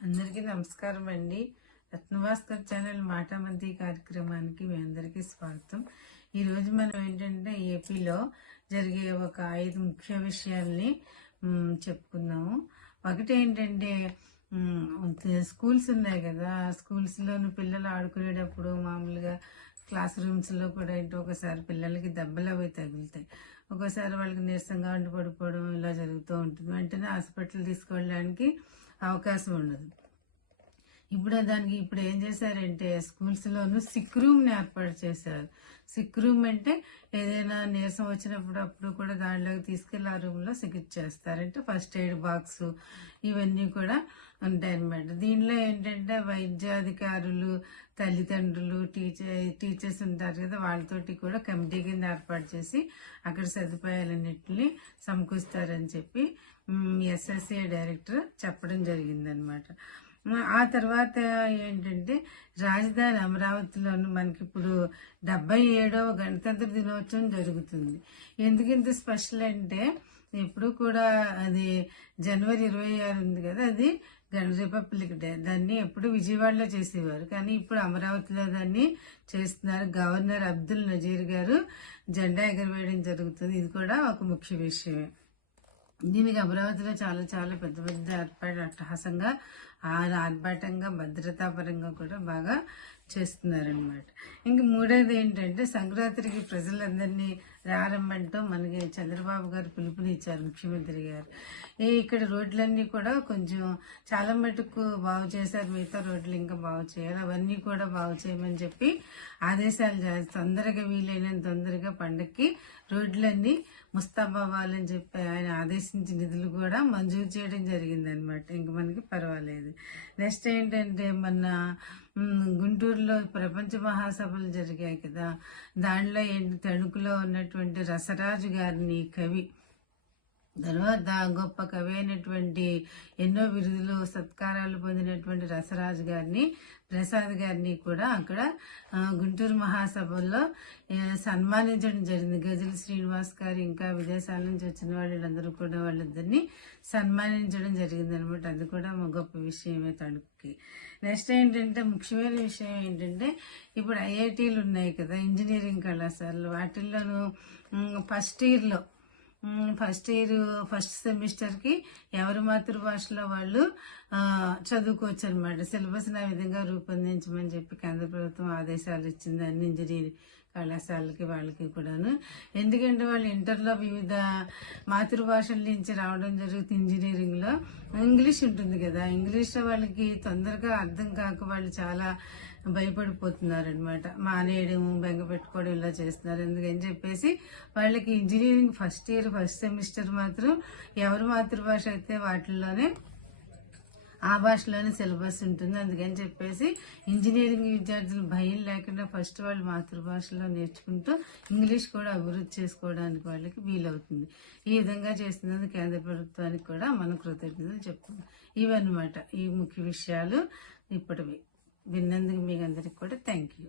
అందరికీ నమస్కారం అండి రత్నభాస్కర్ ఛానల్ మాటామంతి కార్యక్రమానికి మీ అందరికీ స్వాగతం. ఈరోజు మనం ఏంటంటే ఏపీలో జరిగే ఒక ఐదు ముఖ్య విషయాల్ని చెప్పుకున్నాము చెప్పుకుందాము. ఒకటి ఏంటంటే స్కూల్స్ ఉన్నాయి కదా. స్కూల్స్లోని పిల్లలు ఆడుకునేటప్పుడు మామూలుగా క్లాస్ రూమ్స్లో కూడా ఏంటో ఒకసారి పిల్లలకి దెబ్బలు అవి తగులుతాయి. ఒక్కోసారి వాళ్ళకి నీరసంగా ఉండి పడిపోవడం ఇలా జరుగుతూ ఉంటుంది. వెంటనే హాస్పిటల్ తీసుకెళ్ళడానికి అవకాశం ఉండదు ఇప్పుడు దానికి ఇప్పుడు ఏం చేశారంటే స్కూల్స్ లోను సిక్ రూమ్ ఏర్పాటు చేశారు. సిక్ రూమ్ అంటే ఏదైనా నీరసం వచ్చినప్పుడు అప్పుడు కూడా దానిలోకి తీసుకెళ్ళి ఆ రూమ్లో చికిత్స చేస్తారంటే ఫస్ట్ ఎయిడ్ బాక్స్ ఇవన్నీ కూడా ఉంటాయన్నమాట. దీనిలో ఏంటంటే వైద్యాధికారులు తల్లిదండ్రులు టీచర్ టీచర్స్ ఉంటారు కదా వాళ్ళతోటి కూడా కమిటీ కింద ఏర్పాటు చేసి అక్కడ సదుపాయాలన్నింటినీ సమకూరుస్తారని చెప్పి ఎస్ఎస్ఏ డైరెక్టర్ చెప్పడం జరిగిందనమాట ఆ తర్వాత ఏంటంటే రాజధాని అమరావతిలోను మనకి ఇప్పుడు డెబ్బై ఏడవ గణతంత్ర దినోత్సవం జరుగుతుంది. ఎందుకు ఇంత స్పెషల్ అంటే ఎప్పుడు కూడా అది జనవరి ఇరవై ఆరు ఉంది కదా అది గణ రిపబ్లిక్ డే. దాన్ని ఎప్పుడు విజయవాడలో చేసేవారు. కానీ ఇప్పుడు అమరావతిలో దాన్ని చేస్తున్నారు గవర్నర్ అబ్దుల్ నజీర్ గారు. జెండా ఎగరవేయడం జరుగుతుంది. ఇది కూడా ఒక ముఖ్య విషయమే. దీనికి అమరావతిలో చాలా చాలా పెద్ద పెద్ద ఏర్పాటు అట్టహాసంగా ఆ ఆర్భాటంగా భద్రతాపరంగా కూడా బాగా చేస్తున్నారనమాట ఇంక మూడోది ఏంటంటే సంక్రాంతికి ప్రజలందరినీ రారమ్మంటూ మనకి చంద్రబాబు గారు పిలుపునిచ్చారు ముఖ్యమంత్రి గారు. ఏ ఇక్కడ రోడ్లన్నీ కూడా కొంచెం చాలా మటుకు బాగు చేశారు. మిగతా రోడ్లు ఇంకా బాగు చేయాలి. అవన్నీ కూడా బాగు చేయమని చెప్పి ఆదేశాలు తొందరగా వీలైనంత తొందరగా పండక్కి రోడ్లన్నీ ముస్తాబావాలని చెప్పి ఆయన ఆదేశించిన నిధులు కూడా మంజూరు చేయడం జరిగింది అనమాట ఇంక మనకి పర్వాలేదు. నెక్స్ట్ ఏంటంటే మన గుంటూరులో ప్రపంచ మహాసభలు జరిగాయి కదా. దానిలో ఏంటి తణుకులో ఉన్నటువంటి రసరాజు గారిని కవి తర్వాత గొప్ప కవి అయినటువంటి ఎన్నో బిరుదులు సత్కారాలు పొందినటువంటి రసరాజు గారిని ప్రసాద్ గారిని కూడా అక్కడ గుంటూరు మహాసభల్లో సన్మానించడం జరిగింది. గజల శ్రీనివాస్ గారు ఇంకా విదేశాల నుంచి వచ్చిన వాళ్ళందరూ కూడా వాళ్ళిద్దరిని సన్మానించడం జరిగింది అనమాట అది కూడా మా గొప్ప విషయమే తణుకుకి. నెక్స్ట్ ఏంటంటే ముఖ్యమైన విషయం ఏంటంటే ఇప్పుడు ఐఐటీలు ఉన్నాయి కదా ఇంజనీరింగ్ కళాశాలలు వాటిల్లోనూ ఫస్ట్ ఇయర్లో ఫస్ట్ ఇయర్ ఫస్ట్ సెమిస్టర్కి ఎవరి మాతృభాషలో వాళ్ళు చదువుకోవచ్చు అనమాట సిలబస్ని ఆ విధంగా రూపొందించమని చెప్పి కేంద్ర ప్రభుత్వం ఆదేశాలు ఇచ్చింది అన్ని ఇంజనీరింగ్ కళాశాలకి వాళ్ళకి కూడాను. ఎందుకంటే వాళ్ళు ఇంటర్లో వివిధ మాతృభాషల నుంచి రావడం జరుగుతుంది ఇంజనీరింగ్లో ఇంగ్లీష్ ఉంటుంది కదా. ఇంగ్లీష్లో వాళ్ళకి తొందరగా అర్థం కాక వాళ్ళు చాలా భయపడిపోతున్నారు అనమాట మానేయడం బెంగ పెట్టుకోవడం ఇలా చేస్తున్నారు. ఎందుకని చెప్పేసి వాళ్ళకి engineering first year first semester మాత్రం ఎవరి మాతృభాష అయితే వాటిల్లోనే ఆ భాషలోనే సిలబస్ ఉంటుంది. అందుకని చెప్పేసి ఇంజనీరింగ్ విద్యార్థులు భయం లేకుండా ఫస్ట్ వాళ్ళు మాతృభాషలో నేర్చుకుంటూ ఇంగ్లీష్ కూడా అభివృద్ధి చేసుకోవడానికి వాళ్ళకి వీలవుతుంది. ఈ విధంగా చేస్తున్నందుకు కేంద్ర ప్రభుత్వానికి కూడా మనం కృతజ్ఞతలు చెప్తున్నాం. ఇవన్నమాట ఈ ముఖ్య విషయాలు ఇప్పటివి. విన్నందుకు మీకు అందరికి కూడా థ్యాంక్ యూ.